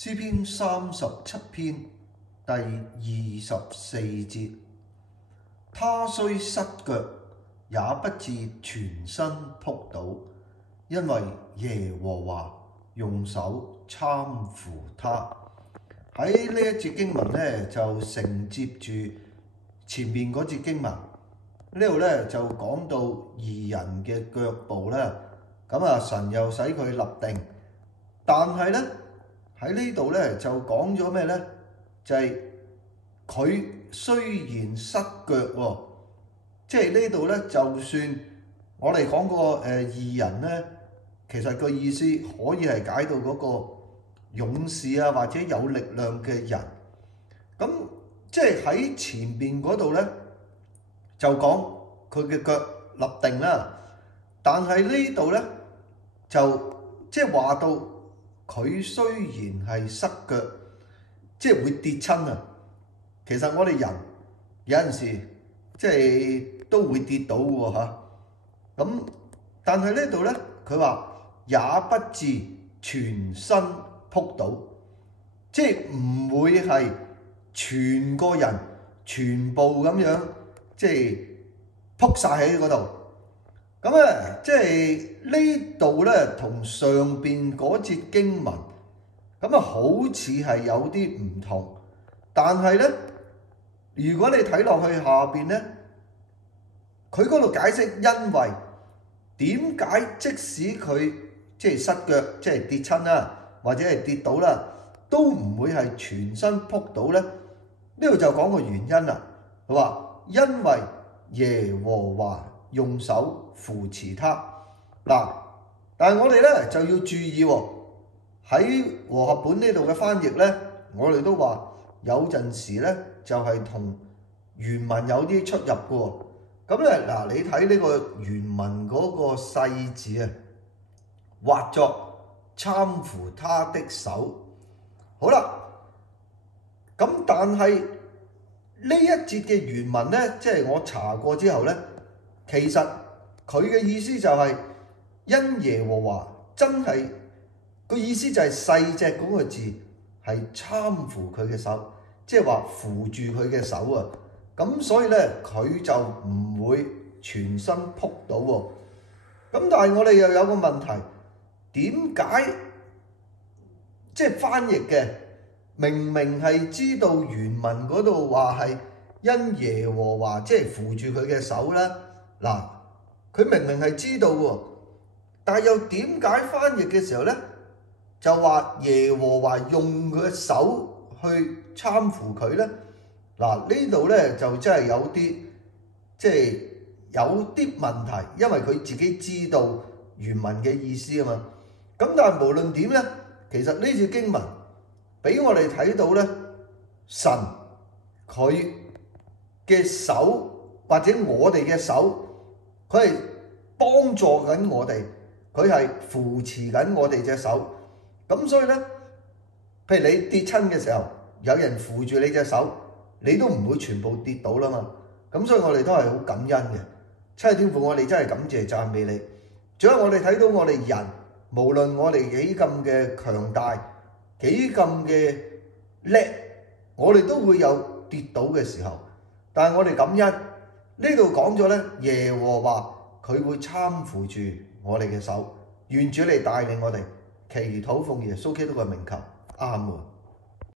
詩篇37篇第24節，他雖失腳，也不至全身仆倒，因為耶和華用手攙扶他。喺呢一節經文呢，就承接住前面嗰節經文，呢度呢就講到義人嘅腳步啦。咁神又使佢立定，但係呢喺呢度呢就講咗咩呢？就係佢雖然失腳喎，即係呢度呢，就算我哋講過義人呢，其實個意思可以係解到嗰個勇士啊，或者有力量嘅人。咁即係喺前邊嗰度呢，就講佢嘅腳立定啦。但係呢度呢，就即係話到佢雖然係失腳，即係會跌親啊。其實我哋人有陣時即係都會跌倒喎嚇。咁但係呢度呢，佢話也不至全身仆倒，即係唔會係全個人全部咁樣即係仆晒喺嗰度。咁咧，即係呢度咧同上邊嗰節經文咁好似係有啲唔同，但係咧，如果你睇落去下邊咧，佢嗰度解釋因為點解即使佢即係失腳，即係跌親啦，或者係跌倒啦，都唔會係全身仆倒咧？呢度就講個原因啦。佢話因為耶和華用手扶持他嗱，但係我哋咧就要注意喎，喺和合本呢度嘅翻譯咧，我哋都話有陣時咧就係同原文有啲出入嘅喎。咁咧嗱，你睇呢個原文嗰個細字啊，畫作攙扶他的手。好啦，咁但係呢一節嘅原文咧，即係我查過之後咧，其實佢嘅意思就係因耶和華真係個意思就係細隻嗰個字係攙扶佢嘅手，即係話扶住佢嘅手啊。咁所以咧佢就唔會全身仆倒喎。咁但係我哋又有個問題，點解即係翻譯嘅明明係知道原文嗰度話係因耶和華即係扶住佢嘅手咧？嗱，佢明明係知道喎，但係又點解翻譯嘅時候咧就話耶和華用佢嘅手去攙扶佢咧？嗱，呢度咧就真係有啲即係有啲問題，因為佢自己知道原文嘅意思啊嘛。咁但係無論點咧，其實呢節經文俾我哋睇到咧，神佢嘅手或者我哋嘅手，佢係幫助緊我哋，佢係扶持緊我哋隻手。咁所以咧，譬如你跌親嘅時候，有人扶住你隻手，你都唔會全部跌倒啦嘛。咁所以我哋都係好感恩嘅。親愛天父，我哋真係感謝讚美你。仲有我哋睇到我哋人，無論我哋幾咁嘅強大，幾咁嘅叻，我哋都會有跌倒嘅時候。但係我哋感恩，呢度講咗咧，耶和華佢會攙扶住我哋嘅手。願主你帶領我哋，祈禱奉耶穌基督嘅名求，阿門。